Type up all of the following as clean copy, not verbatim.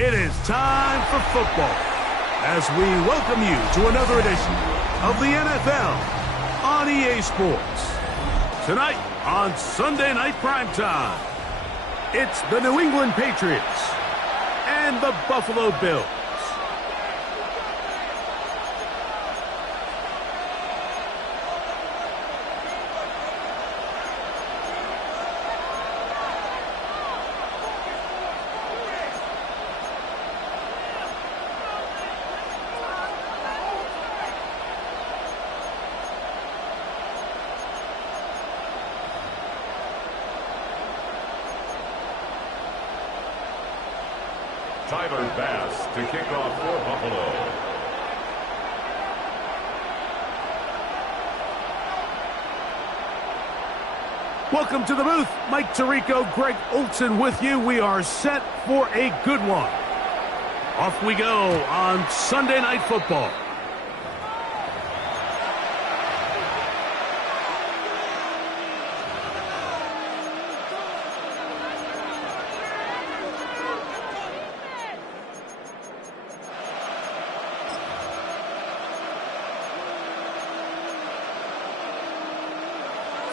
It is time for football as we welcome you to another edition of the NFL on EA Sports. Tonight on Sunday Night Primetime, it's the New England Patriots and the Buffalo Bills. Tyler Bass to kick off for Buffalo. Welcome to the booth. Mike Tirico, Greg Olson with you. We are set for a good one. Off we go on Sunday Night Football.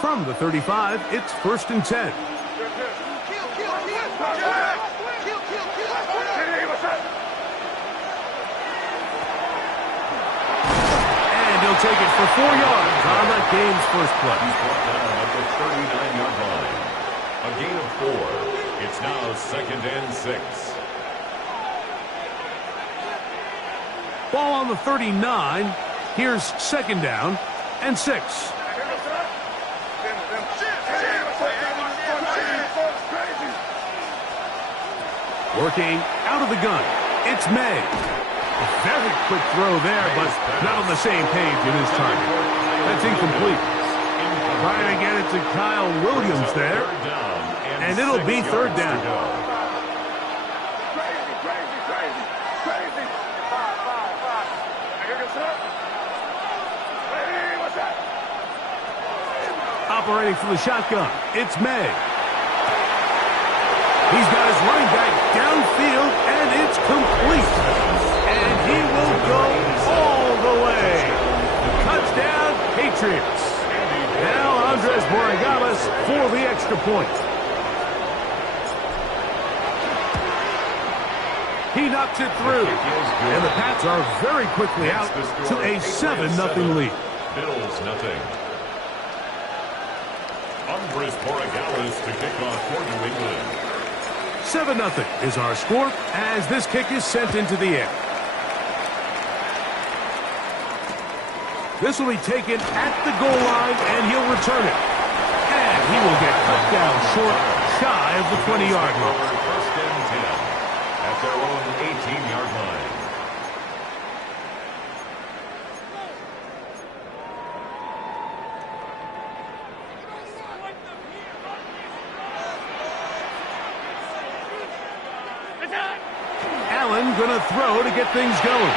From the 35, it's 1st and 10. And he'll take it for 4 yards on that game's first play. He's brought down at the 39-yard line. A gain of 4. It's now 2nd and 6. Ball on the 39. Here's 2nd down and 6. Working out of the gun, it's May. A very quick throw there, but not on the same page in his target. That's incomplete. Trying to get it to Kyle Williams there, and it'll be 3rd down. Operating from the shotgun, it's May. He's got his running back downfield, and it's complete. And he will go all the way. Touchdown, Patriots. Now Andres Borregales for the extra point. He knocks it through. And the Pats are very quickly out to a 7-0 lead. Bills nothing. Andres Borregales to kick off for New England. 7-0 is our score as this kick is sent into the air. This will be taken at the goal line, and he'll return it. And he will get cut down short, shy of the 20-yard line. 1st and 10 at their own 18-yard line. Allen gonna throw to get things going.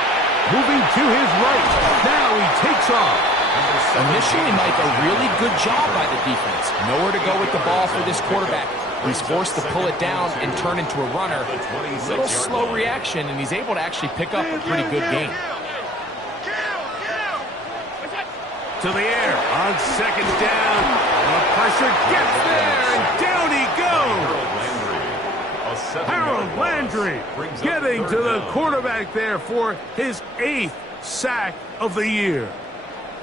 Moving to his right. Now he takes off. Initially, Mike, a really good job by the defense. Nowhere to go with the ball for this quarterback. He's forced to pull it down and turn into a runner. A little slow reaction, and he's able to actually pick up a pretty good gain. To the air on 2nd down. The pressure gets there, and down he goes. Harold Landry getting to the quarterback there for his 8th sack of the year.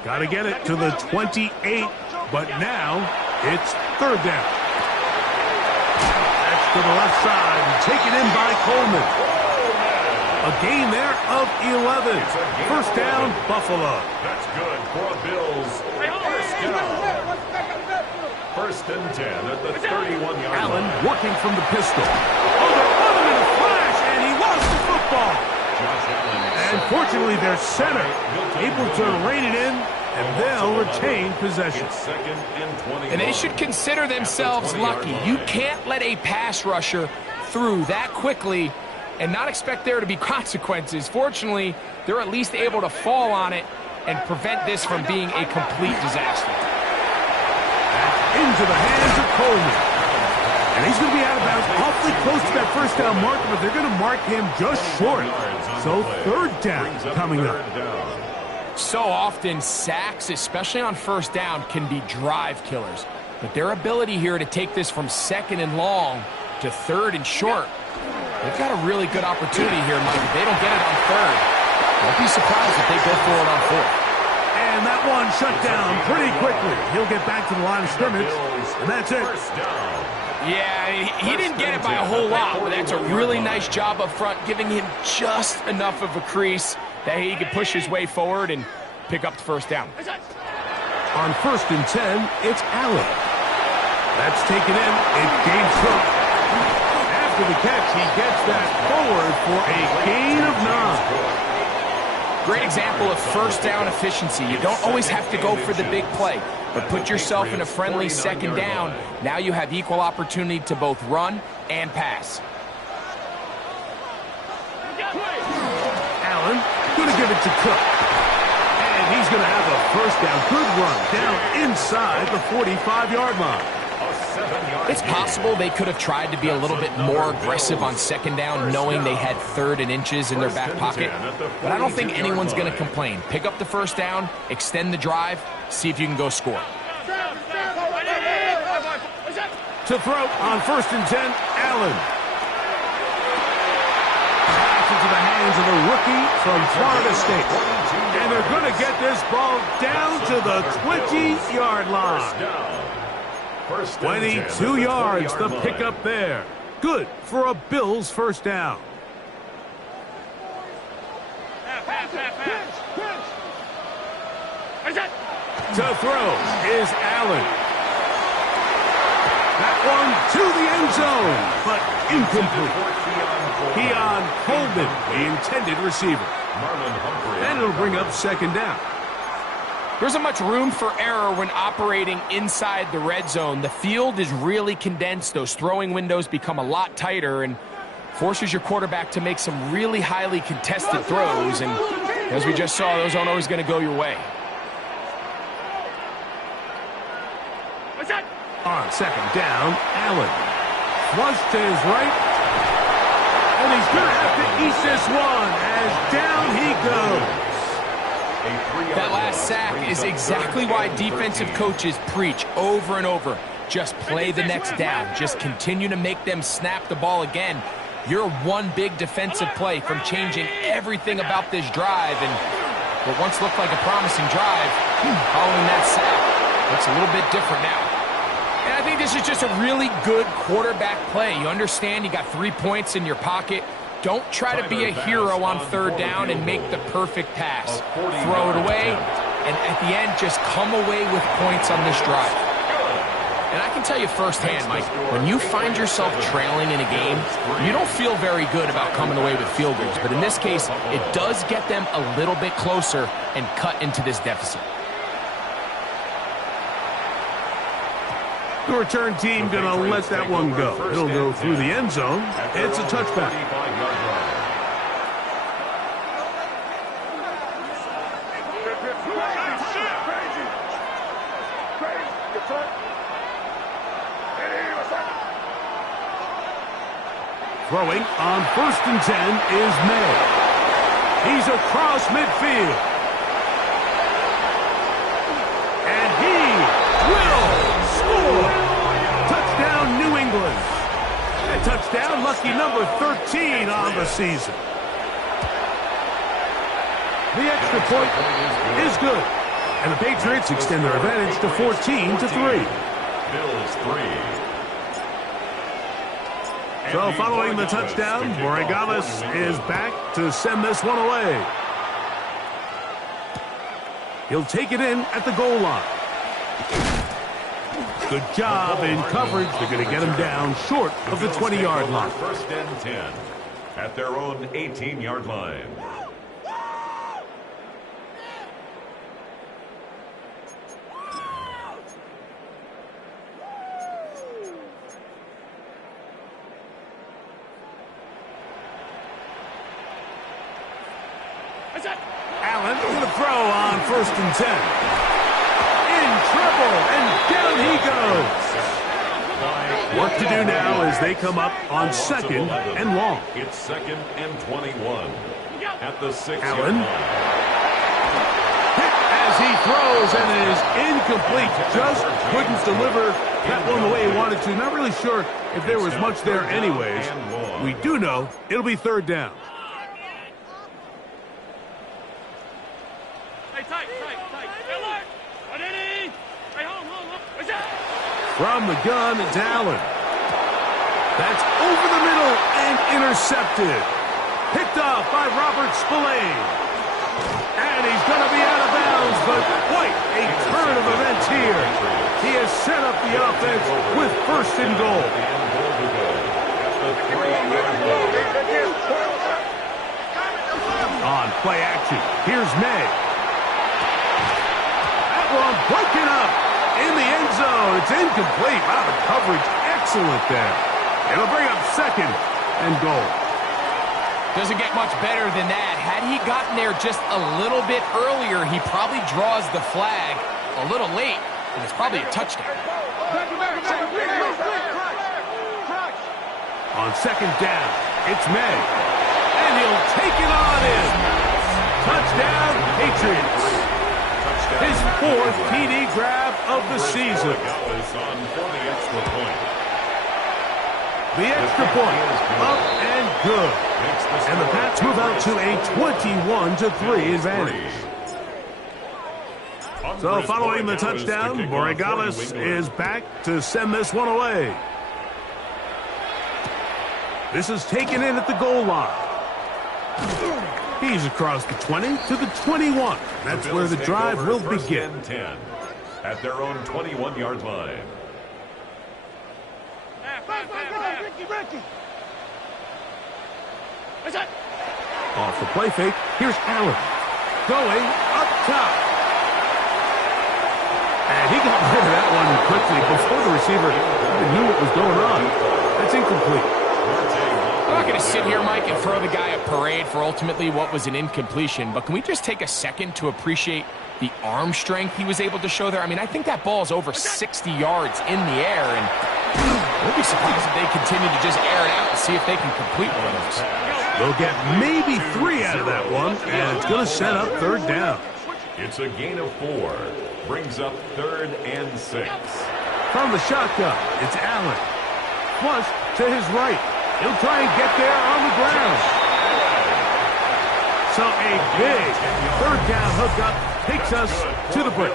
Got to get it to the 28, but now it's 3rd down. That's to the left side, taken in by Coleman. A gain there of 11. 1st down, Buffalo. That's good for Bills. 1st down. 1st and 10 at the 31-yard line. Allen working from the pistol. Oh, they're on him in a flash, and he lost the football. And fortunately, their center able to rein it in, and they'll retain possession. And they should consider themselves lucky. You can't let a pass rusher through that quickly and not expect there to be consequences. Fortunately, they're at least able to fall on it and prevent this from being a complete disaster. Into the hands of Coleman. And he's going to be out of bounds awfully close to that first down marker, but they're going to mark him just short. So third down coming up. So often, sacks, especially on first down, can be drive killers. But their ability here to take this from second and long to third and short, they've got a really good opportunity here, Mike. If they don't get it on third, don't be surprised if they go for it on fourth. And that one shut down pretty quickly. He'll get back to the line of scrimmage, and that's it. Yeah, he didn't get it by a whole lot, but that's a really nice job up front, giving him just enough of a crease that he could push his way forward and pick up the first down. On 1st and 10, it's Allen. That's taken in. It gains Cook. After the catch, he gets that forward for a gain of 9. Great example of first down efficiency. You don't always have to go for the big play, but put yourself in a friendly second down. Now you have equal opportunity to both run and pass. Allen going to give it to Cook. And he's going to have a first down. Good run down inside the 45-yard line. It's possible they could have tried to be a little bit more aggressive on second down, knowing they had third and inches in their back pocket. But I don't think anyone's going to complain. Pick up the first down, extend the drive, see if you can go score. To throw on 1st and 10, Allen. Pass into the hands of the rookie from Florida State. And they're going to get this ball down to the 20-yard line. 22 yards, the pickup there. Good for a Bills first down. To throw is Allen. That one to the end zone, but incomplete. Keon Coleman, the intended receiver. And it'll bring up second down. There isn't much room for error when operating inside the red zone. The field is really condensed. Those throwing windows become a lot tighter and forces your quarterback to make some really highly contested throws. And as we just saw, those aren't always going to go your way. On second down, Allen. Flush to his right. And he's going to have to eat this one as down he goes. That last sack is exactly why defensive coaches preach over and over. Just play the next down. Just continue to make them snap the ball again. You're one big defensive play from changing everything about this drive. And what once looked like a promising drive, following that sack, looks a little bit different now. And I think this is just a really good quarterback play. You understand you got 3 points in your pocket. Don't try to be a hero on third down and make the perfect pass. Throw it away, and at the end, just come away with points on this drive. And I can tell you firsthand, Mike, when you find yourself trailing in a game, you don't feel very good about coming away with field goals. But in this case, it does get them a little bit closer and cut into this deficit. The return team going to let that one go. It'll go through the end zone. It's a touchback. Throwing on 1st and 10 is May. He's across midfield. And he will score. Touchdown, New England. A touchdown, lucky number 13 on the season. The extra point is good. And the Patriots extend their advantage to 14-3. Bills 3. So following the touchdown, Borregales is back to send this one away. He'll take it in at the goal line. Good job in coverage. They're going to get him down short of the 20-yard line. 1st and 10. at their own 18-yard line. Allen going to throw on 1st and 10. In trouble, and down he goes. What to do now as they come up on 2nd and long. It's 2nd and 21 at the 6-yard Allen. line. Hit as he throws, and it is incomplete. Just couldn't deliver that one the way he wanted to. Not really sure if there was much there anyways. We do know it'll be 3rd down. From the gun, it's Allen. That's over the middle and intercepted. Picked off by Robert Spillane. And he's going to be out of bounds, but quite a turn of events here. He has set up the offense with 1st and goal. On play action, here's May. That one broken up in the end zone. It's incomplete. Wow, the coverage excellent there. It'll bring up 2nd and goal. Doesn't get much better than that. Had he gotten there just a little bit earlier, he probably draws the flag a little late, and it's probably a touchdown. On 2nd down, it's May. And he'll take it on in. Touchdown, Patriots. His 4th TD grab of the season. The extra point, up and good. And the Pats move out to a 21-3 advantage. So following the touchdown, Borregales is back to send this one away. This is taken in at the goal line. He's across the 20 to the 21. That's where the drive will begin. 10 at their own 21-yard line. Off the play fake, here's Allen. Going up top. And he got rid of that one quickly before the receiver even knew what was going on. That's incomplete. I'm not going to sit here, Mike, and throw the guy a parade for ultimately what was an incompletion, but can we just take a second to appreciate the arm strength he was able to show there? I mean, I think that ball's over 60 yards in the air, and we'll be surprised if they continue to just air it out and see if they can complete one of those. They'll get maybe 3 out of that one, and it's going to set up 3rd down. It's a gain of 4. Brings up 3rd and 6. From the shotgun, it's Allen. Flush to his right. He'll try and get there on the ground. So a big 3rd down hookup takes us to the break.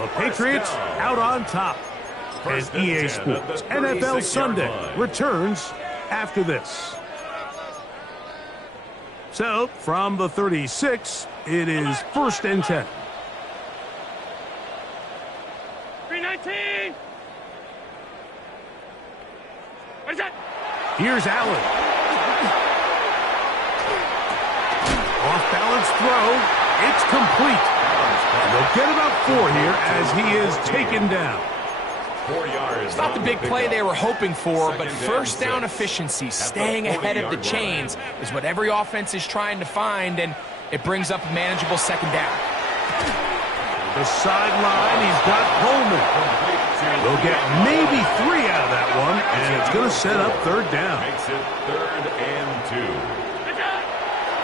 The Patriots out on top. And EA Sports NFL Sunday returns after this. So from the 36, it is 1st and 10. 319. What is that? Here's Allen. Off-balance throw. It's complete. And they'll get about 4 here as he is taken down. 4 yards. It's not the big play they were hoping for, but 1st down efficiency, staying ahead of the chains, is what every offense is trying to find, and it brings up a manageable 2nd down. The sideline, he's got Coleman. They'll get maybe 3 out of that one, and it's going to set up 3rd down. Makes it 3rd and 2.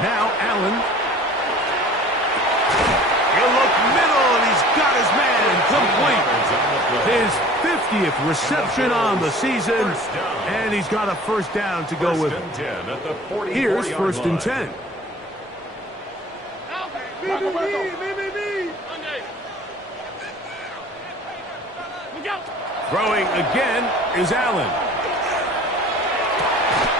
Now Allen. He'll look middle, and he's got his man complete. His 50th reception on the season, and he's got a 1st down to go with him. Here's 1st and 10. Throwing again is Allen.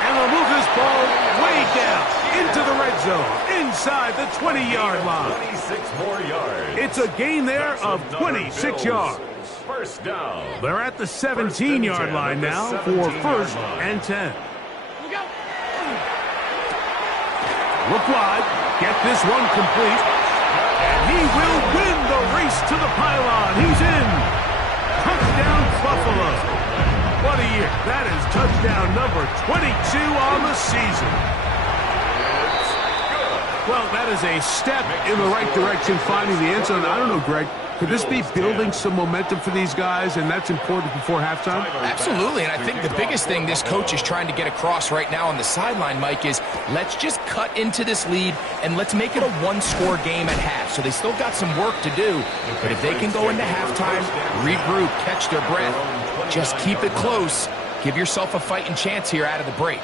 And they'll move this ball way down into the red zone, inside the 20-yard line. 26 more yards. It's a gain there of 26 yards. 1st down. They're at the 17-yard line now for 1st and 10. Look wide. Get this one complete. And he will win the race to the pylon. He's in. Touchdown, Buffalo. What a year. That is touchdown number 22 on the season. Well, that is a step in the right direction, finding the end zone. I don't know, Greg. Could this be building some momentum for these guys, and that's important before halftime? Absolutely, and I think the biggest thing this coach is trying to get across right now on the sideline, Mike, is let's just cut into this lead, and let's make it a one-score game at half. So they still got some work to do, but if they can go into halftime, regroup, catch their breath, just keep it close, give yourself a fighting chance here out of the break.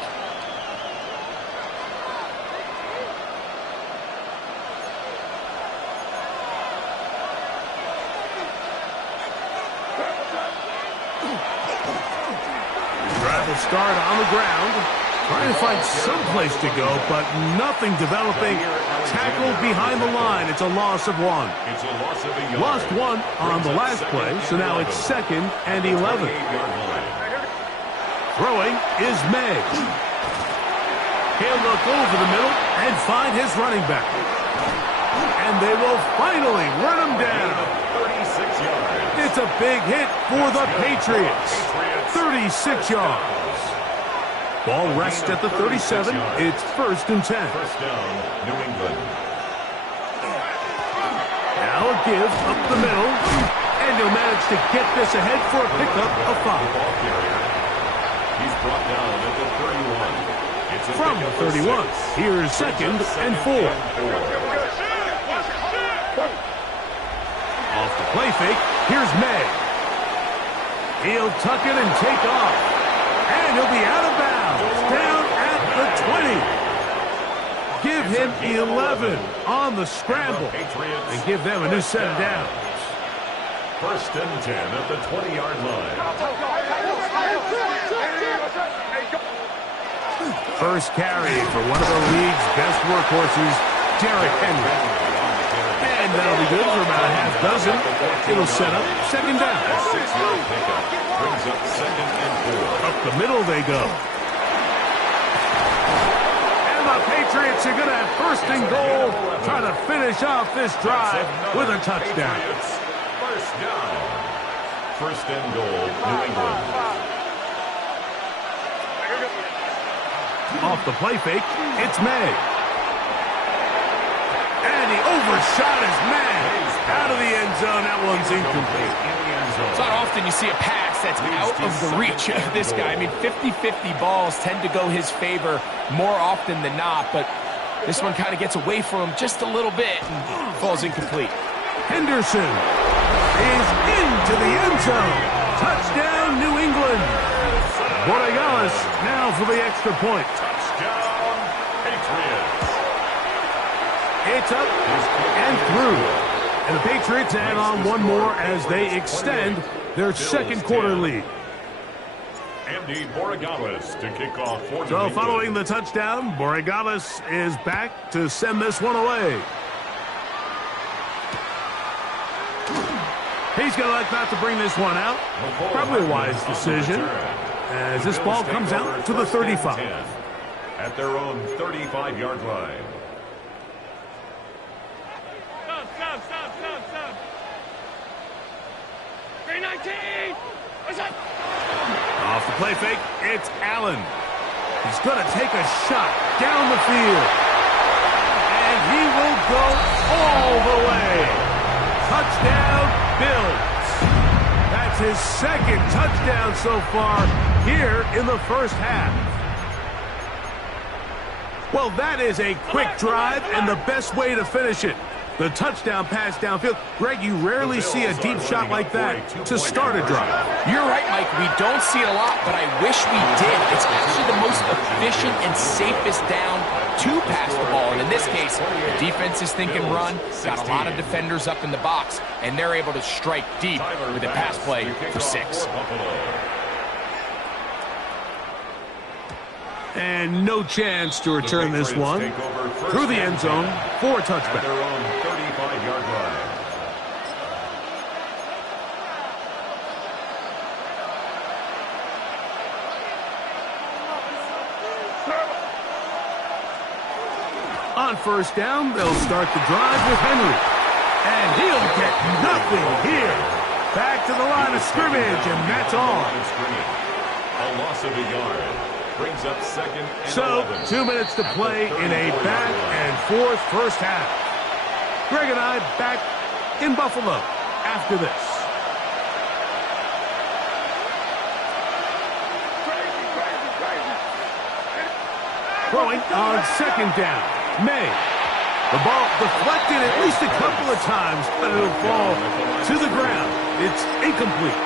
Start on the ground, trying to find some place to go, but nothing developing. Tackled behind the line. It's a loss of one. Lost one on the last play, so now it's 2nd and 11. Throwing is May. He'll look over the middle and find his running back. And they will finally run him down. 36 yards. It's a big hit for the Patriots. 36 yards. Ball rests at the 37. It's 1st and 10. First down, New England. Now a give up the middle. And he'll manage to get this ahead for a pickup of 5. He's brought down at the 31. From the 31, here's 2nd and 4. Off the play fake, here's May. He'll tuck it and take off. And he'll be out of bounds. Down at the 20. Give him 11 on the scramble. And give them a new set of downs. 1st and 10 at the 20-yard line. First carry for one of the league's best workhorses, Derrick Henry. And that'll be good for about a half dozen. It'll set up 2nd down. A 6-yard pickup brings up 2nd and 4. Up the middle they go. And the Patriots are going to have 1st and goal, trying to finish off this drive with a touchdown. First down. 1st and goal, New England. Off the play fake, it's May. And he overshot his man. Out of the end zone, that one's incomplete. It's not often you see a pass that's out of the reach of this guy. I mean, 50-50 balls tend to go his favor more often than not, but this one kind of gets away from him just a little bit and falls incomplete. Henderson is into the end zone. Touchdown, New England. Borregales now for the extra point. Touchdown, Patriots. It's up and through. And the Patriots add on one more as they extend their 2nd quarter lead. Andy Borregales to kick off for So following the touchdown, Borregales is back to send this one away. He's going to elect not to bring this one out. Probably a wise decision as this ball comes out to the 35. At their own 35-yard line. Stop. 319. What's up? Off the play fake, it's Allen. He's going to take a shot down the field. And he will go all the way. Touchdown, Bills. That's his 2nd touchdown so far here in the 1st half. Well, that is a quick drive and the best way to finish it. The touchdown pass downfield. Greg, you rarely see a deep shot like that to start a drive. You're right, Mike. We don't see it a lot, but I wish we did. It's actually the most efficient and safest down to pass the ball. And in this case, the defense is thinking run, got a lot of defenders up in the box, and they're able to strike deep with a pass play for 6. And no chance to return this one through the end zone for a touchback. Their own 35-yard line. On first down, they'll start the drive with Henry. And he'll get nothing here. Back to the line of scrimmage, and that's all. A loss of a yard. Brings up second and So, 11. 2 minutes to play in a back-and-forth first half. Greg and I back in Buffalo after this. Throwing on second down. May. The ball deflected at least a couple of times, but it'll fall to the ground. It's incomplete.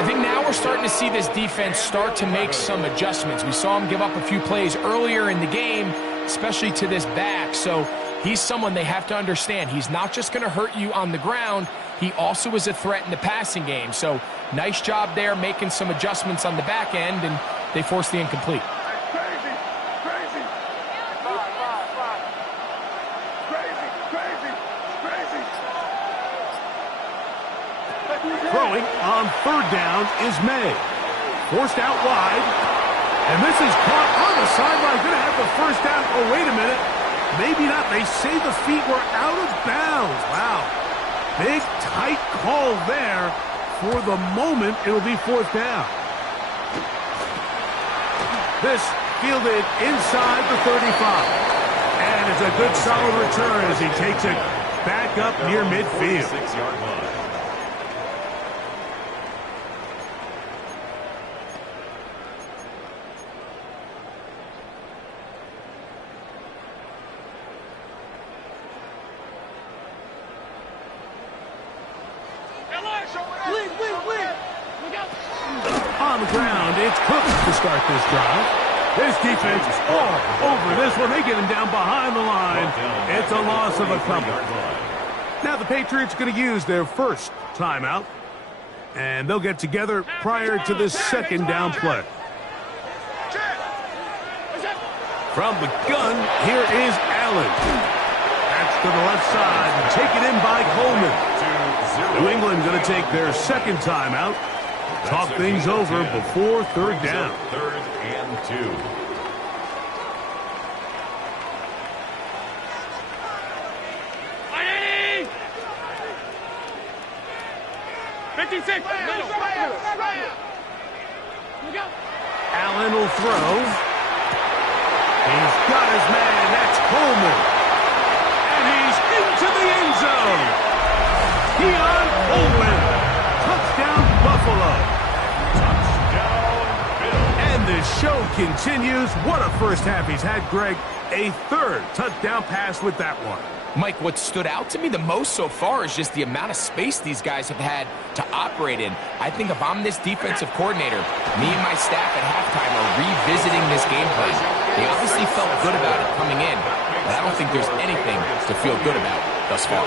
I think now we're starting to see this defense start to make some adjustments. We saw him give up a few plays earlier in the game, especially to this back. So he's someone they have to understand. He's not just going to hurt you on the ground. He also is a threat in the passing game. So nice job there making some adjustments on the back end, and they forced the incomplete. Throwing on third down is May. Forced out wide. And this is caught on the sideline. Going to have the first down. Oh, wait a minute. Maybe not. They say the feet were out of bounds. Wow. Big, tight call there. For the moment, it'll be fourth down. This fielded inside the 35. And it's a good solid return as he takes it back up near midfield. 6-yard line. On the ground, it's Cook to start this drive. This defense is all over this one. They get him down behind the line. It's a loss of a couple. Now the Patriots are going to use their first timeout. And they'll get together prior to this second down play. From the gun, here is Allen. That's to the left side. Taken in by Coleman. New England going to take their second timeout. Talk things over before third down. Third and 2. Ready? 56. Allen will throw. He's got his man. That's Coleman. And he's into the end zone. Keon Coleman. Touchdown, Buffalo. And the show continues. What a first half he's had, Greg. A third touchdown pass with that one. Mike, what stood out to me the most so far is just the amount of space these guys have had to operate in. I think if I'm this defensive coordinator, me and my staff at halftime are revisiting this game plan. They obviously felt good about it coming in, but I don't think there's anything to feel good about thus far.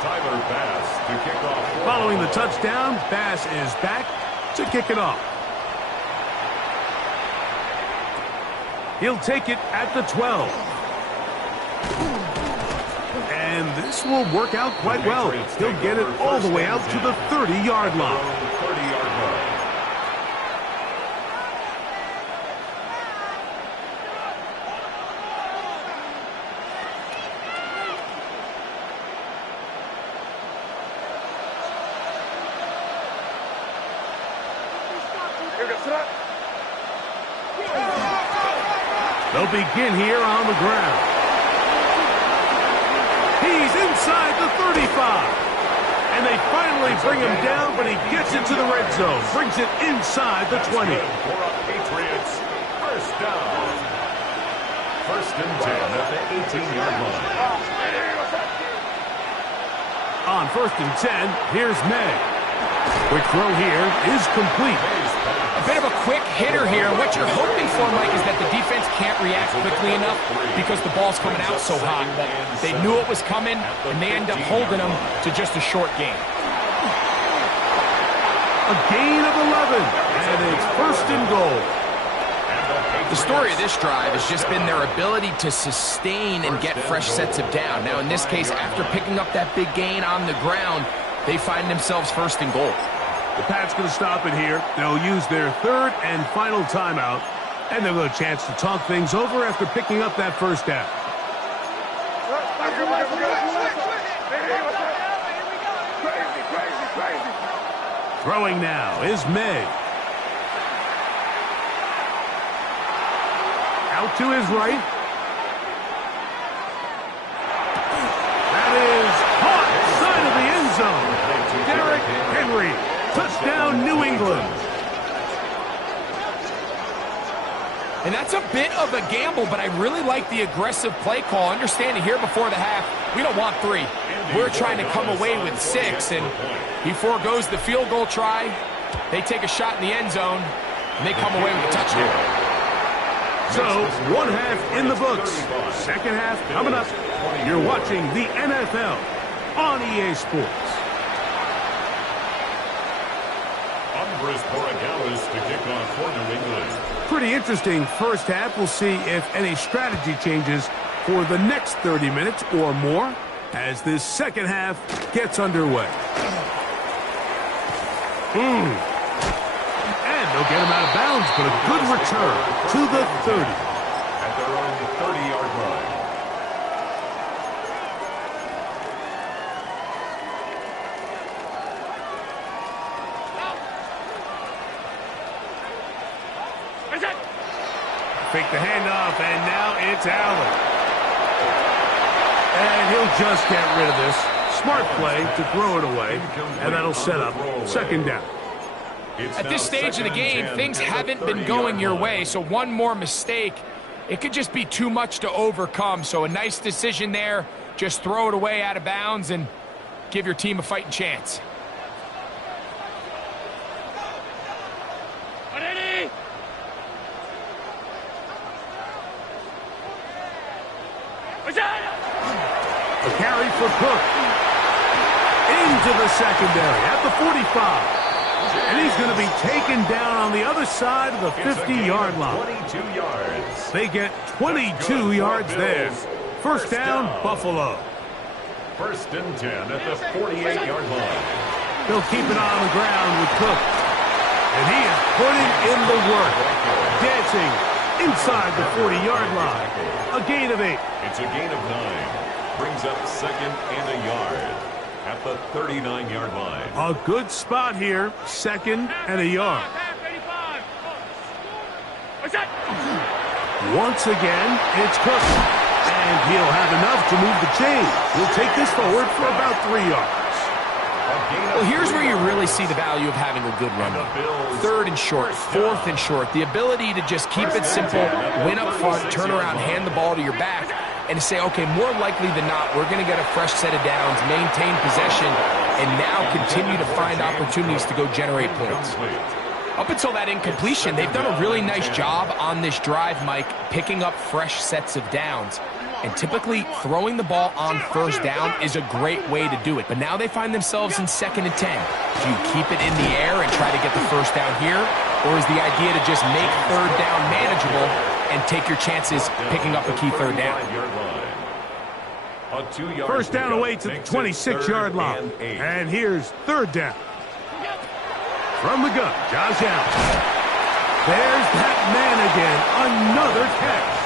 Tyler Bass to kick off. Following the touchdown, Bass is back to kick it off. He'll take it at the 12. And this will work out quite well. He'll get it all the way out to the 30-yard line. 30-yard line. They'll begin here on the ground. He's inside the 35. And they finally bring him down, but he gets into the red zone. Brings it inside the 20. For our Patriots, first down. First and 10 at the 18-yard line. On first and 10, here's May. Quick throw here is complete. A bit of a quick hitter here. What you're hoping for, Mike, is that the defense can't react quickly enough because the ball's coming out so hot. But they knew it was coming, and they end up holding them to just a short gain. A gain of 11, and it's first and goal. The story of this drive has just been their ability to sustain and get fresh sets of down. Now, in this case, after picking up that big gain on the ground, they find themselves first and goal. The Pats going to stop it here. They'll use their third and final timeout And they'll have a chance to talk things over after picking up that first down. Throwing now is May. Out to his right. That is caught side of the end zone. Derrick Henry. Touchdown, New England. And that's a bit of a gamble, but I really like the aggressive play call. Understanding here before the half, we don't want 3. We're trying to come away with 6, and he foregoes the field goal try. They take a shot in the end zone, and they come away with a touchdown. So, one half in the books. Second half coming up. You're watching the NFL on EA Sports. Andres Borregales to kick off for New England. Pretty interesting first half. We'll see if any strategy changes for the next 30 minutes or more as this second half gets underway. And they'll get him out of bounds, but a good return to the 30. At their own 30-yard line. Fake the handoff, and now it's Allen. And he'll just get rid of this. Smart play to throw it away, and that'll set up second down. At this stage of the game, things haven't been going your way, so one more mistake, it could just be too much to overcome. So a nice decision there. Just throw it away out of bounds and give your team a fighting chance. A carry for Cook. Into the secondary at the 45. And he's going to be taken down on the other side of the 50-yard line. 22 yards. They get 22 yards there. First down, Buffalo. First and 10 at the 48-yard line. They'll keep it on the ground with Cook. And he is putting in the work. Dancing inside the 40-yard line. A gain of 8. It's a gain of 9. Brings up second and a yard at the 39-yard line. A good spot here. Second and a yard. Once again, it's Cook. And he'll have enough to move the chain. He'll take this forward for about 3 yards. Well, here's where you really see the value of having a good run. Third and short, fourth and short. The ability to just keep it simple, win up front, turn around, hand the ball to your back, and to say, okay, more likely than not, we're going to get a fresh set of downs, maintain possession, and now continue to find opportunities to go generate points. Up until that incompletion, they've done a really nice job on this drive, Mike, picking up fresh sets of downs. And typically, throwing the ball on first down is a great way to do it. But now they find themselves in second and 10. Do you keep it in the air and try to get the first down here? Or is the idea to just make third down manageable and take your chances picking up a key third down? First down away to the 26-yard line. And here's third down. From the gun, Josh Allen. There's that man again. Another catch.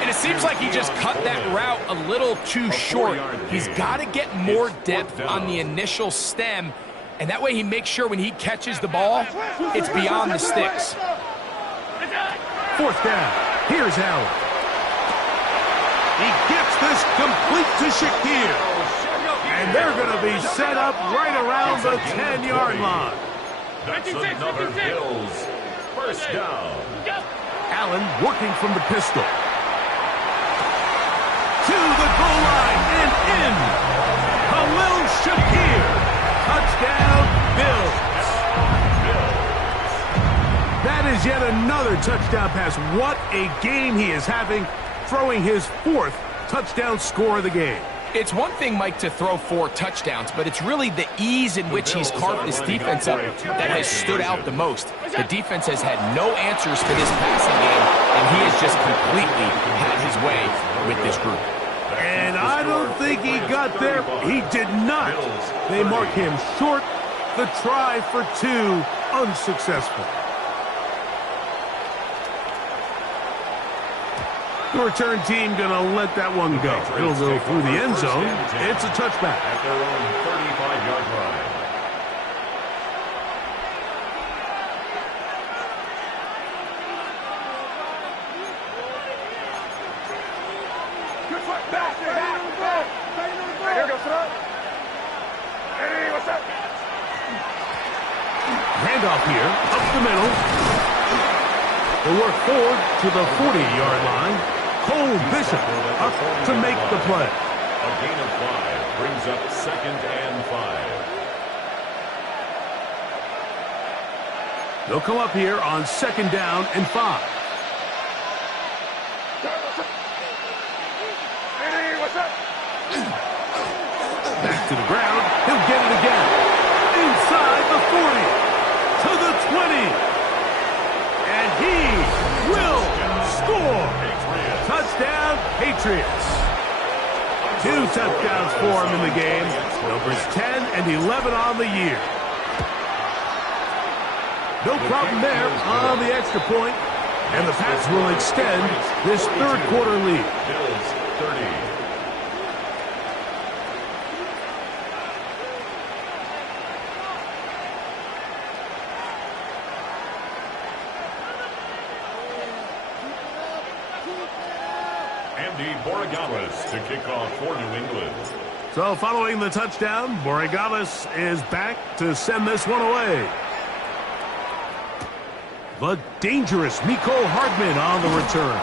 And it seems like he just cut that route a little too short. He's got to get more depth on the initial stem, and that way he makes sure when he catches the ball, it's beyond the sticks. Fourth down. Here's Allen. He gets this complete to Shakir. And they're going to be set up right around the 10-yard line. That's another Bills first down. Allen working from the pistol. To the goal line and in. Khalil Shakir. Touchdown, Bills. That is yet another touchdown pass. What a game he is having, throwing his 4th touchdown score of the game. It's one thing, Mike, to throw 4 touchdowns, but it's really the ease in which he's carved this defense up that has stood out the most. The defense has had no answers for this passing game, and he has just completely had his way with this group. And I don't think he got there. He did not. They mark him short. The try for 2, unsuccessful. The return team going to let that one go. It'll go through the end zone. It's a touchback. At their own 35-yard line. Handoff here, up the middle. They work forward to the 40-yard line. Cole Bishop up to make the play. A gain of 5 brings up 2nd and 5. They'll come up here on 2nd down and 5. Back to the ground. He'll get it again. Inside the 40. To the 20. And he will score. Touchdown, Patriots. 2 touchdowns for him in the game. Numbers 10 and 11 on the year. No problem there on the extra point. And the Pats will extend this third quarter lead. Bills 30. Andy Borregales to kick off for New England. So following the touchdown, Borregales is back to send this one away. The dangerous Mecole Hardman on the return.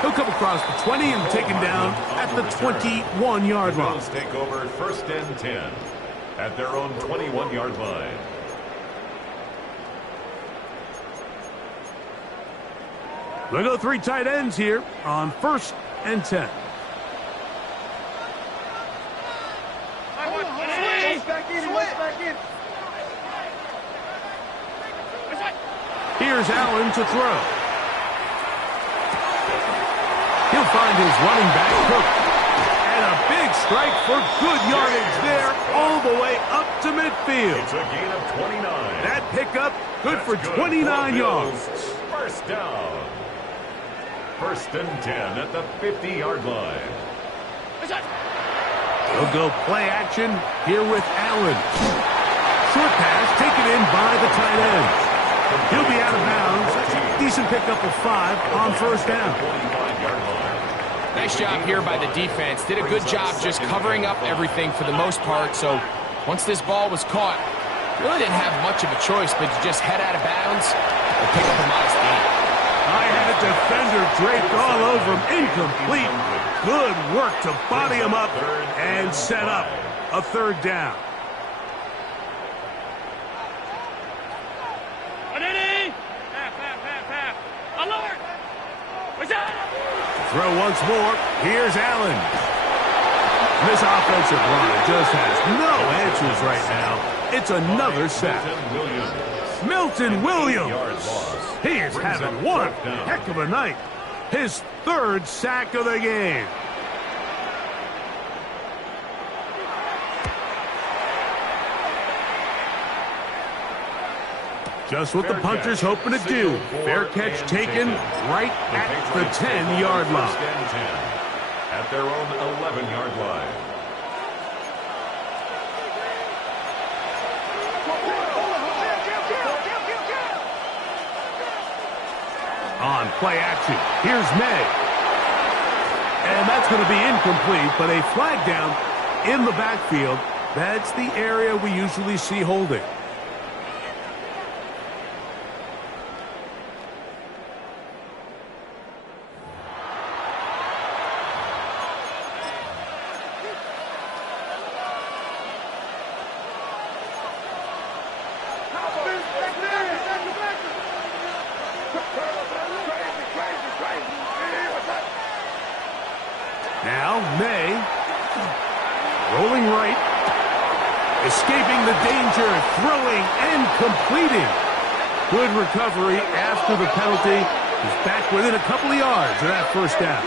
He'll come across the 20 and taken down at the 21-yard line. Bills take over 1st and 10 at their own 21-yard line. We'll go 3 tight ends here on 1st and 10. Here's Allen to throw. He'll find his running back, Cook. And a big strike for good yardage there all the way up to midfield. It's a gain of 29. That pickup good for 29 yards. First down. 1st and 10 at the 50-yard line. He'll go play action here with Allen. Short pass taken in by the tight end. He'll be out of bounds. Decent pickup of 5 on 1st down. Nice job here by the defense. Did a good job just covering up everything for the most part. So once this ball was caught, really didn't have much of a choice but to just head out of bounds and pick up a modest gain. I had a defender draped all over him. Incomplete. Good work to body him up and set up a 3rd down. Throw once more. Here's Allen. This offensive line just has no answers right now. It's another sack. Milton Williams. He is having one heck of a night. His 3rd sack of the game. Just what the punter's hoping to do. Fair catch taken right at the 10-yard line. At their own 11-yard line. On play action, here's May. And that's going to be incomplete, but a flag down in the backfield. That's the area we usually see holding. Now May, rolling right, escaping the danger, throwing and completing. Good recovery after the penalty. He's back within a couple of yards of that 1st down.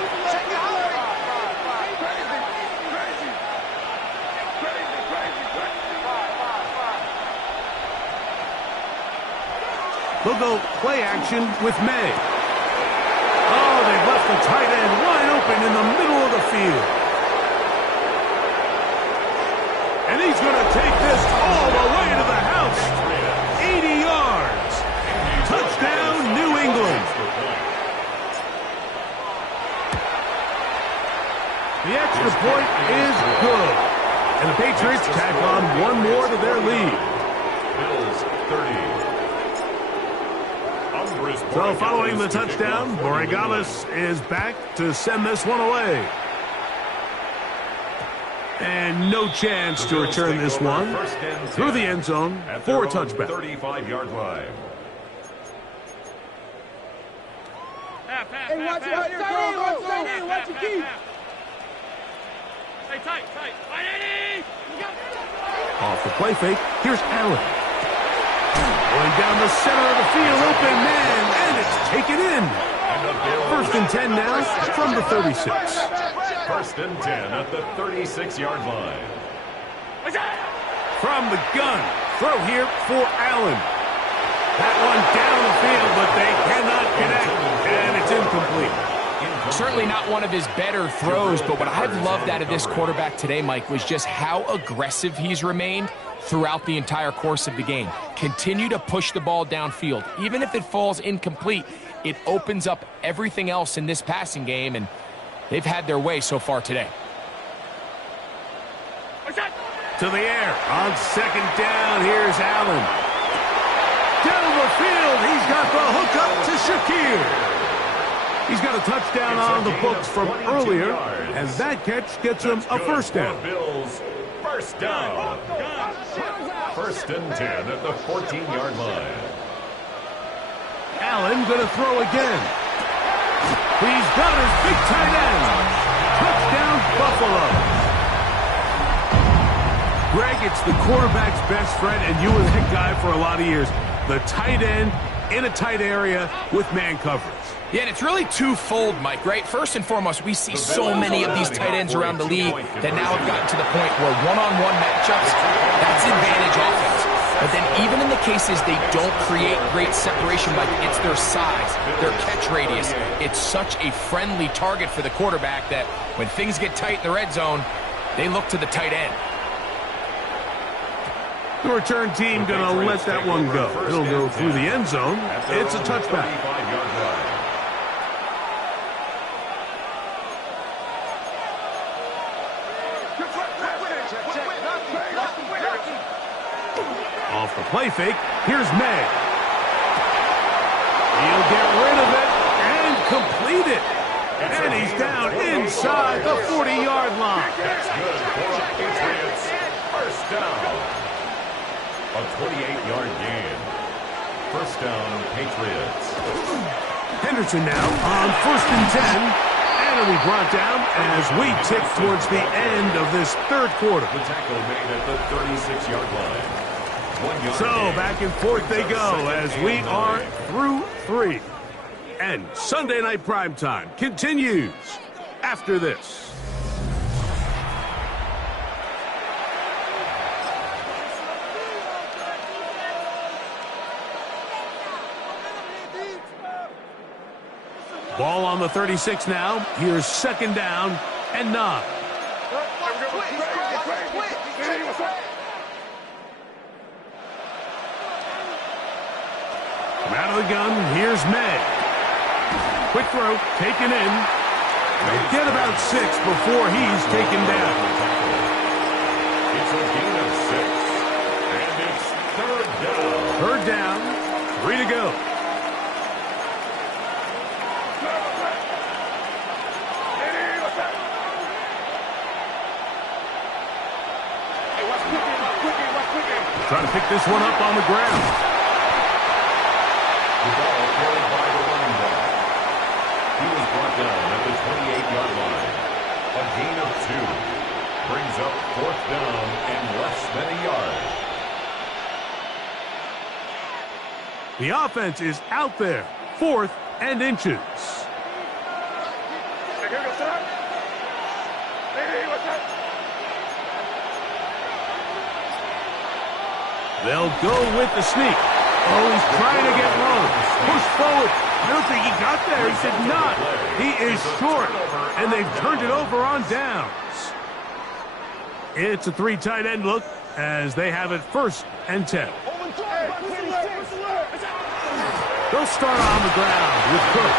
They'll go play action with May. Oh, they've left the tight end wide open in the middle of the field. And he's going to take this all the way to the house. 80 yards. Touchdown, New England. The extra point is good. And the Patriots tack on one more to their lead. Bills 30. So following the touchdown, Borregales is back to send this one away. And no chance to return this one through the end zone for a touchback. 35-yard line. Hey, watch it out here, bro. Watch your key. Stay tight. Off the play fake, here's Allen. Going down the center of the field, open man, and it's taken in. First and 10 now from the 36. First and 10 at the 36-yard line. From the gun, throw here for Allen. That one down the field, but they cannot connect, and it's incomplete. Certainly not one of his better throws, but what I've loved out of this quarterback today, Mike, was just how aggressive he's remained throughout the entire course of the game. Continue to push the ball downfield. Even if it falls incomplete, it opens up everything else in this passing game, and they've had their way so far today. To the air on second down, here's Allen. Down the field, he's got the hook up to Shakir. He's got a touchdown on the books from earlier, and that catch gets him a first down. Bills, first down. First and 10 at the 14-yard line. Allen going to throw again. He's got his big tight end. Touchdown, Buffalo. Greg, it's the quarterback's best friend, and you were the guy for a lot of years. The tight end in a tight area with man coverage. Yeah, and it's really twofold, Mike, right? First and foremost, we see so many of these tight ends around the league that now have gotten to the point where one-on-one matchups, that's advantage offense. But then even in the cases they don't create great separation, Mike, it's their size, their catch radius. It's such a friendly target for the quarterback that when things get tight in the red zone, they look to the tight end. The return team going to let that one go. It'll go through the end zone. It's a touchback. Off the play fake, here's May. He'll get rid of it and complete it. And he's down inside the 40-yard line. That's good for the Patriots. First down. A 28-yard gain. First down, Patriots. Henderson now on first and 10. And it'll be brought down as we tick towards the end of this third quarter. The tackle made at the 36-yard line. So back and forth they go as we are through three. And Sunday Night Primetime continues after this. Ball on the 36 now. Here's second down and 9. From out of the gun, here's May. Quick throw, taken in. They'll get about 6 before he's taken down. It's a gain of 6. And it's third down. Third down, 3 to go. Trying to pick this one up on the ground. The ball carried by the running back. He was brought down at the 28-yard line. A gain of 2. Brings up fourth down and less than a yard. The offense is out there. 4th and inches. They'll go with the sneak. Oh, he's trying to get long. Push forward. I don't think he got there. He did not. He is short, and they've turned it over on downs. It's a three tight end look as they have it 1st and 10. They'll start on the ground with Cook.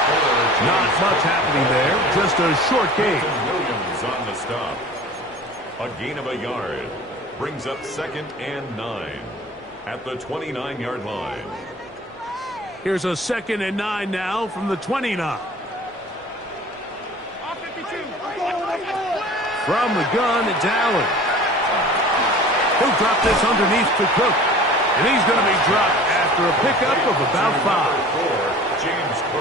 Not much happening there, just a short gain. Williams on the stop. A gain of a yard. Brings up 2nd and 9 at the 29-yard line. Here's a 2nd and 9 now from the 29. From the gun, it's Allen. He'll drop this underneath to Cook. And he's going to be dropped after a pickup of about 5.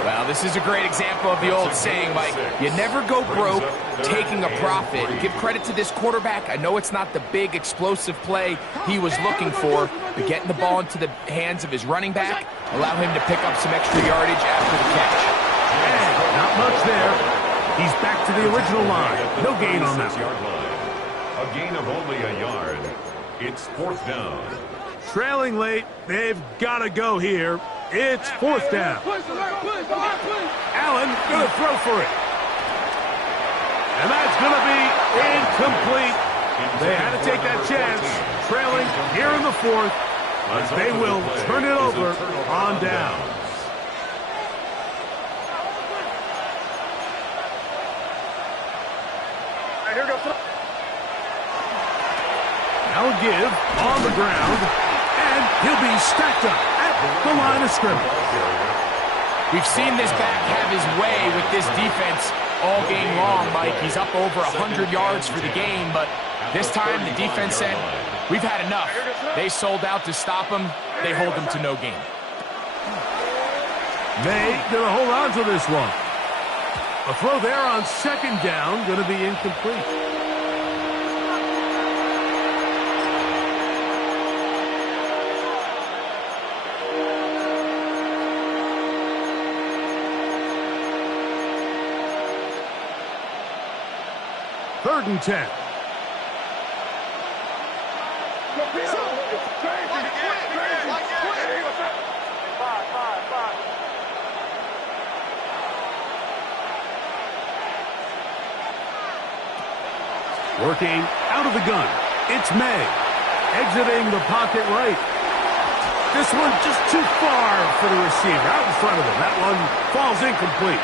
Well, this is a great example of the old saying, Mike. You never go broke taking a profit. Give credit to this quarterback. I know it's not the big explosive play he was looking for, but getting the ball into the hands of his running back, allow him to pick up some extra yardage after the catch. And not much there. He's back to the original line. No gain on that. A gain of only a yard. It's 4th down. Trailing late, they've got to go here. It's 4th down. Allen going to throw for it. And that's going to be incomplete. They had to take that chance, trailing here in the 4th. But they will turn it over on downs. Now a give on the ground, and he'll be stacked up at the line of scrimmage. We've seen this back have his way with this defense all game long, Mike. He's up over 100 yards for the game, but this time the defense said, we've had enough. They sold out to stop him. They hold him to no gain. May going to hold on to this one. A throw there on 2nd down, going to be incomplete. Third and 10. Working out of the gun. It's May. Exiting the pocket right. This one just too far for the receiver. Out in front of him. That one falls incomplete.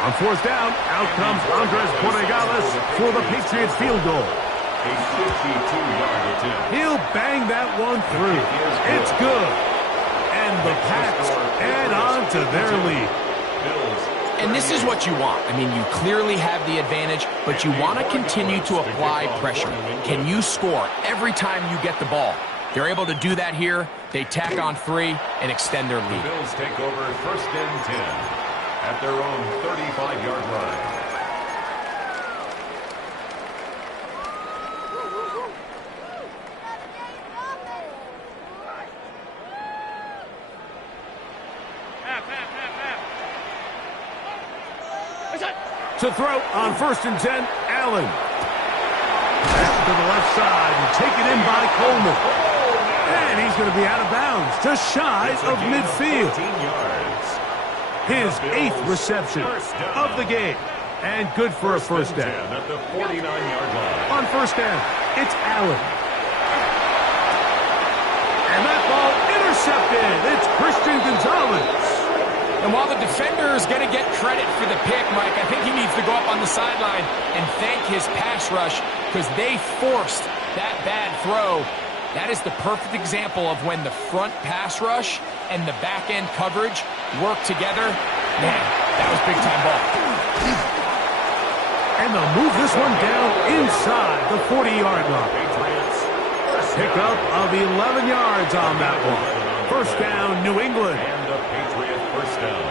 On 4th down, out comes Andres Borregales for the Patriots field goal. A 52-yard attempt. He'll bang that one through. It's good. And the Pats add on to their lead. And this is what you want. I mean, you clearly have the advantage, but you want to continue to apply pressure. Can you score every time you get the ball? They're able to do that here. They tack on 3 and extend their lead. The Bills take over 1st and 10. At their own 35-yard line. To throw on 1st and 10, Allen. Back to the left side and taken in by Coleman. And he's going to be out of bounds, just shy of midfield. 14 yards. His 8th reception of the game. And good for a 1st down. At the 49-yard line. On 1st down, it's Allen. And that ball intercepted. It's Christian Gonzalez. And while the defender is going to get credit for the pick, Mike, I think he needs to go up on the sideline and thank his pass rush because they forced that bad throw. That is the perfect example of when the front pass rush and the back-end coverage work together. Man, that was big-time ball. And they'll move this one down inside the 40-yard line. Pickup of 11 yards on that one. 1st down, New England. And a Patriot 1st down.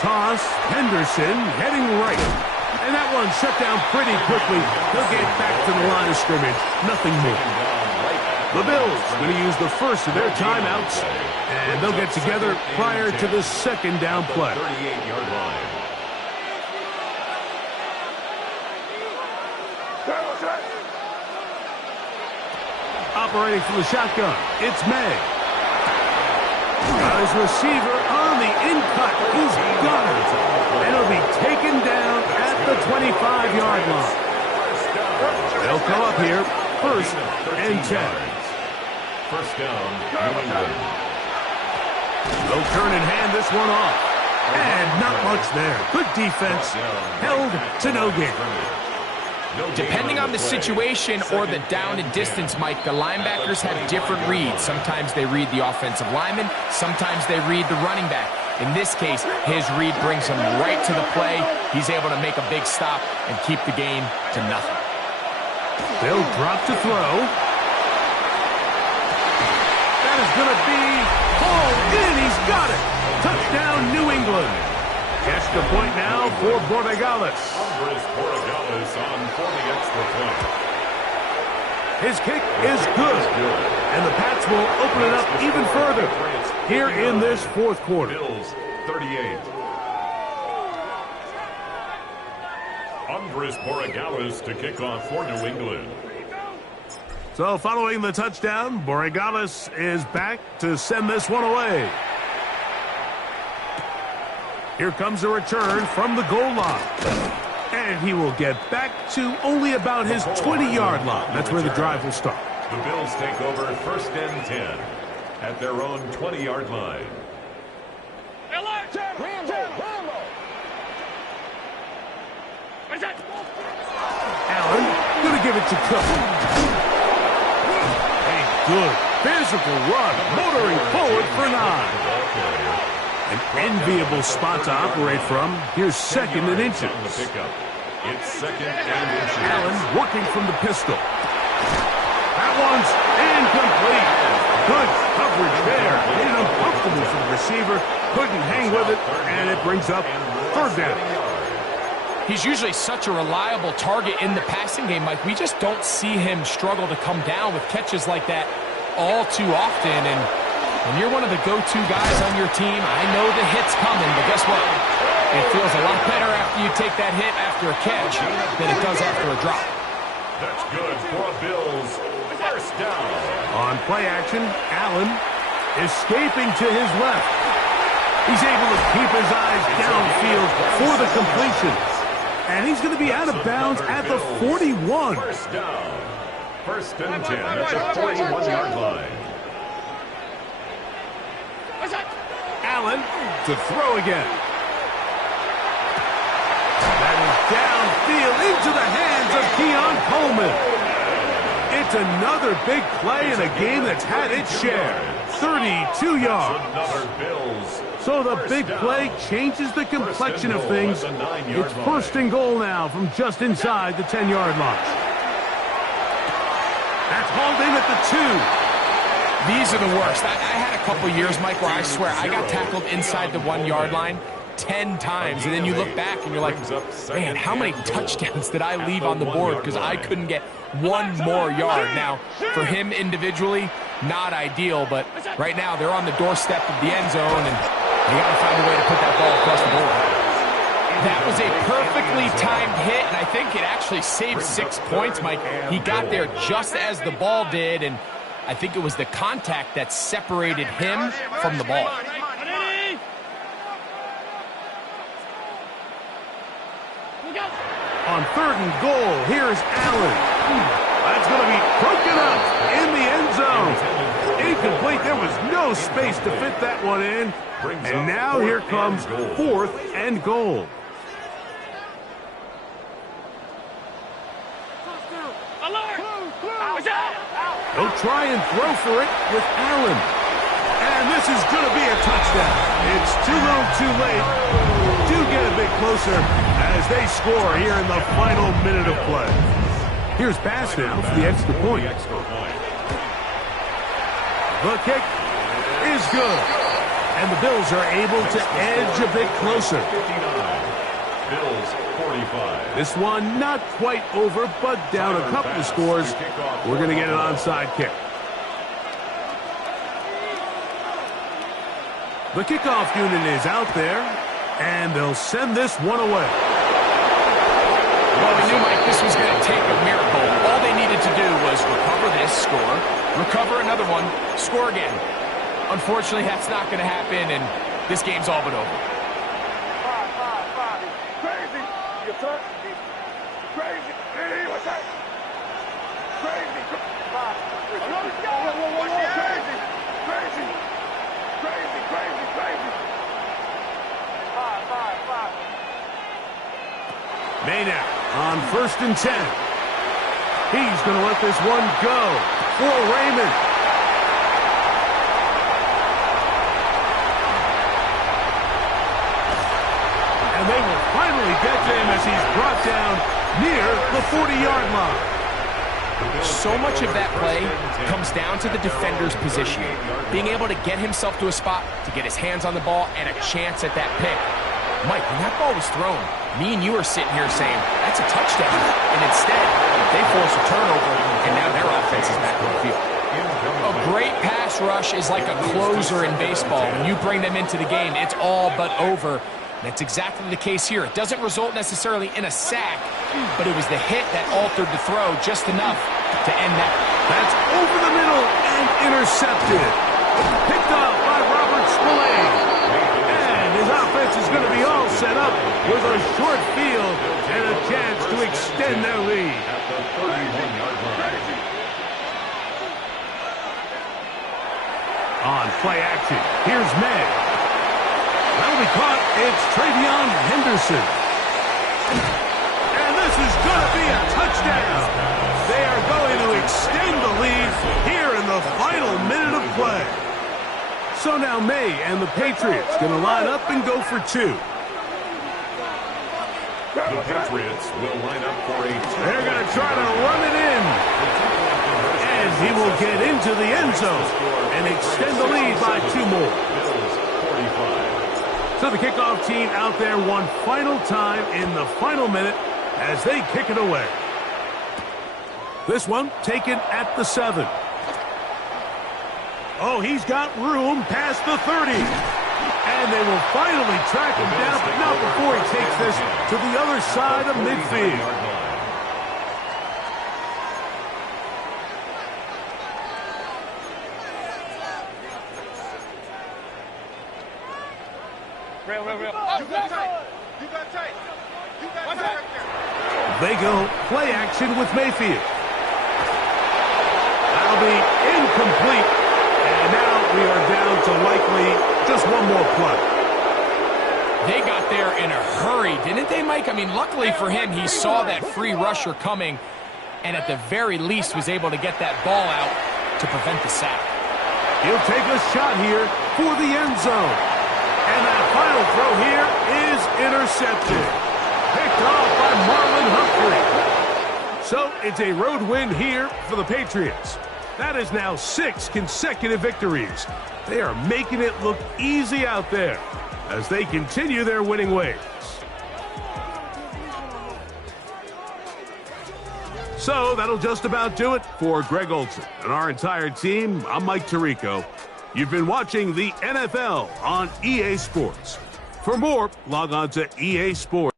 Toss, Henderson heading right. And that one shut down pretty quickly. They'll get back to the line of scrimmage. Nothing more. The Bills going to use the first of their timeouts. And they'll get together prior to the 2nd down play. 38-yard line. A operating from the shotgun. It's May. Got his receiver on the in-cut. He's got it. And it'll be taken down at the 25-yard line. They'll come up here, 1st and 10. First down, New England. They'll turn and hand this one off. And not much there. Good defense. Held to no gain. Depending on the situation or the down and distance, Mike, the linebackers have different reads. Sometimes they read the offensive lineman. Sometimes they read the running back. In this case, his read brings him right to the play. He's able to make a big stop and keep the gain to nothing. They'll drop to throw. That is going to be hauled in. He's got it. Touchdown, New England. Extra point now for Borregales. Borregales on for the extra point. His kick is good. And the Pats will open it up even further here in this 4th quarter. Bills 38. Andres Borregales to kick off for New England. So following the touchdown, Borregales is back to send this one away. Here comes a return from the goal line. And he will get back to only about his 20-yard line. That's where the drive will start. The Bills take over 1st and 10 at their own 20-yard line. Allen going to give it to Cook. A good physical run, motoring forward for 9. An enviable spot to operate from. Here's 2nd and inches. It's 2nd and inches. Allen working from the pistol. That one's incomplete. Good coverage there. Made it uncomfortable for the receiver. Couldn't hang with it, and it brings up 3rd down. He's usually such a reliable target in the passing game, Mike. We just don't see him struggle to come down with catches like that all too often. And when you're one of the go-to guys on your team, I know the hit's coming, but guess what? It feels a lot better after you take that hit after a catch than it does after a drop. That's good for a Bills 1st down. On play action, Allen escaping to his left. He's able to keep his eyes downfield for the completion. And he's going to be out of bounds at the 41. 1st down. 1st and 10 at the 41-yard line. Allen to throw again. That is downfield into the hands of Keon Coleman. It's another big play in a game that's had its share. 32 yards. Another Bills. So the big play changes the complexion of things. It's 1st and goal now from just inside the 10-yard line. That's hauled in at the 2. These are the worst. I had a couple years, Mike, where I swear I got tackled inside the 1-yard line 10 times, and then you look back and you're like, man, how many touchdowns did I leave on the board because I couldn't get one more yard? Now, for him individually, not ideal, but right now they're on the doorstep of the end zone, and you got to find a way to put that ball across the board. That was a perfectly timed hit, and I think it actually saved 6 points, Mike. He got there just as the ball did, and I think it was the contact that separated him from the ball. On 3rd and goal, here's Allen. That's going to be broken up in the end zone. Incomplete. There was no space to fit that one in. And now here comes 4th and goal. They'll try and throw for it with Allen. And this is going to be a touchdown. It's too little too late. Do get a bit closer as they score here in the final minute of play. Here's pass now for the extra point. The kick is good. And the Bills are able to edge a bit closer. 59. Bills 45. This one not quite over, but down a couple of scores. We're going to get an onside kick. The kickoff unit is out there, and they'll send this one away. Well, we knew, Mike, this was going to take a miracle. All they needed to do was recover this, score, recover another one, score again. Unfortunately, that's not going to happen, and this game's all but over. Crazy. You touch. Crazy. Hey, what's that? Crazy. Crazy. Crazy. Crazy. Crazy. Crazy. Five. Maynard on 1st and 10. He's going to let this one go for Raymond. And they will finally get to him as he's brought down near the 40-yard line. So much of that play comes down to the defender's positioning, being able to get himself to a spot, to get his hands on the ball, and a chance at that pick. Mike, when that ball was thrown, me and you are sitting here saying, that's a touchdown. And instead, they force a turnover, and now their offense is back on the field. A great pass rush is like a closer in baseball. When you bring them into the game, it's all but over. That's exactly the case here. It doesn't result necessarily in a sack, but it was the hit that altered the throw just enough to end that. That's over the middle and intercepted. Picked up by Robert Spillane. And his offense is going to be all set up with a short field and a chance to extend their lead. At the 31-yard line. On play action, here's May. That'll be caught. It's Travion Henderson. And this is going to be a touchdown. They are going to extend the lead here in the final minute of play. So now May and the Patriots going to line up and go for two. The Patriots will line up for a... They're going to try to run it in. And he will get into the end zone and extend the lead by two more. So the kickoff team out there one final time in the final minute as they kick it away. This one taken at the 7. Oh, he's got room past the 30. And they will finally track him down, but not before he takes this to the other side of midfield. They go play action with Mayfield. That'll be incomplete. And now we are down to likely just one more play. They got there in a hurry, didn't they, Mike? I mean, luckily for him, he saw that free rusher coming and at the very least was able to get that ball out to prevent the sack. He'll take a shot here for the end zone. And that final throw here is intercepted. Picked off by Marlon Humphrey. So it's a road win here for the Patriots. That is now 6 consecutive victories. They are making it look easy out there as they continue their winning ways. So that'll just about do it for Greg Olson and our entire team. I'm Mike Tirico. You've been watching the NFL on EA Sports. For more, log on to EA Sports.